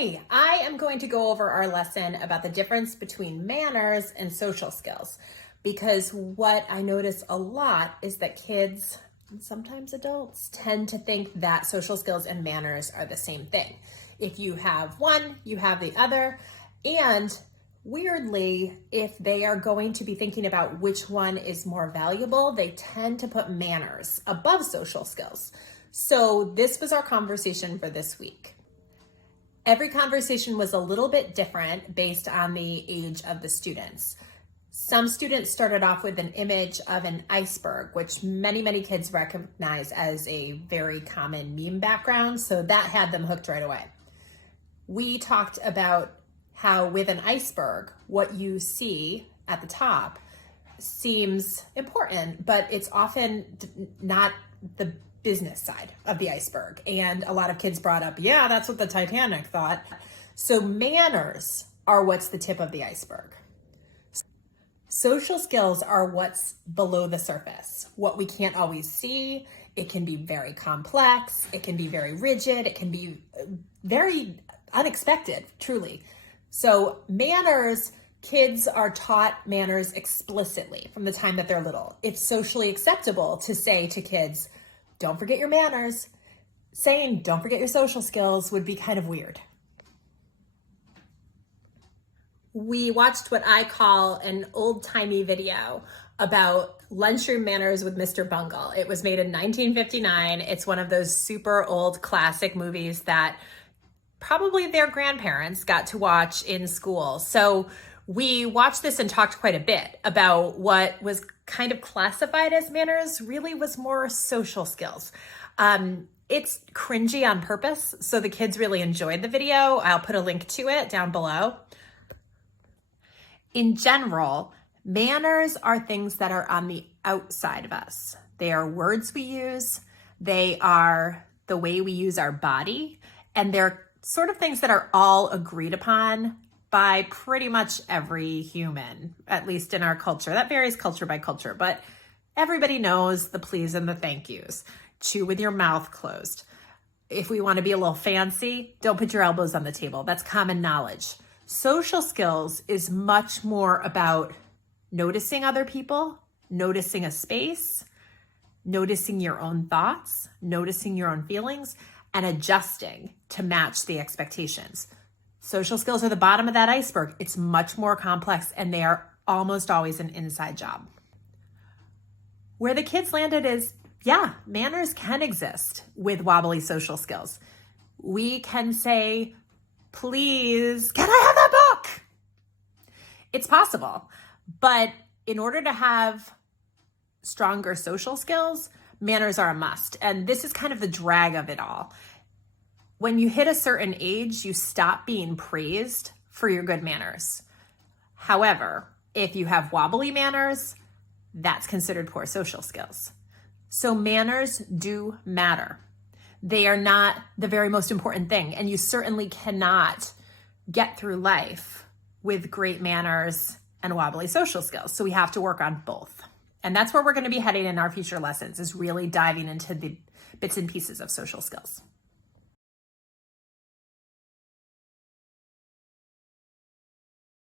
Today, I am going to go over our lesson about the difference between manners and social skills, because what I notice a lot is that kids, and sometimes adults, tend to think that social skills and manners are the same thing. If you have one, you have the other, and weirdly, if they are going to be thinking about which one is more valuable, they tend to put manners above social skills. So this was our conversation for this week. Every conversation was a little bit different based on the age of the students. Some students started off with an image of an iceberg, which many kids recognize as a very common meme background, so that had them hooked right away. We talked about how with an iceberg, what you see at the top seems important, but it's often not the business side of the iceberg. And a lot of kids brought up, yeah, that's what the Titanic thought. So manners are what's the tip of the iceberg. Social skills are what's below the surface, what we can't always see. It can be very complex. It can be very rigid. It can be very unexpected, truly. So manners, kids are taught manners explicitly from the time that they're little. It's socially acceptable to say to kids, don't forget your manners. Saying don't forget your social skills would be kind of weird. We watched what I call an old-timey video about lunchroom manners with Mr. Bungle. It was made in 1959. It's one of those super old classic movies that probably their grandparents got to watch in school. So we watched this and talked quite a bit about what was kind of classified as manners really was more social skills. It's cringy on purpose, so the kids really enjoyed the video. I'll put a link to it down below. In general, manners are things that are on the outside of us. They are words we use, they are the way we use our body, and they're sort of things that are all agreed upon by pretty much every human, at least in our culture. That varies culture by culture, but everybody knows the please and the thank yous. Chew with your mouth closed. If we want to be a little fancy, don't put your elbows on the table. That's common knowledge. Social skills is much more about noticing other people, noticing a space, noticing your own thoughts, noticing your own feelings, and adjusting to match the expectations. Social skills are the bottom of that iceberg. It's much more complex, and they are almost always an inside job. Where the kids landed is, yeah, manners can exist with wobbly social skills. We can say, please, can I have that book? It's possible, but in order to have stronger social skills, manners are a must. And this is kind of the drag of it all. When you hit a certain age, you stop being praised for your good manners. However, if you have wobbly manners, that's considered poor social skills. So manners do matter. They are not the very most important thing, and you certainly cannot get through life with great manners and wobbly social skills. So we have to work on both. And that's where we're going to be heading in our future lessons, is really diving into the bits and pieces of social skills.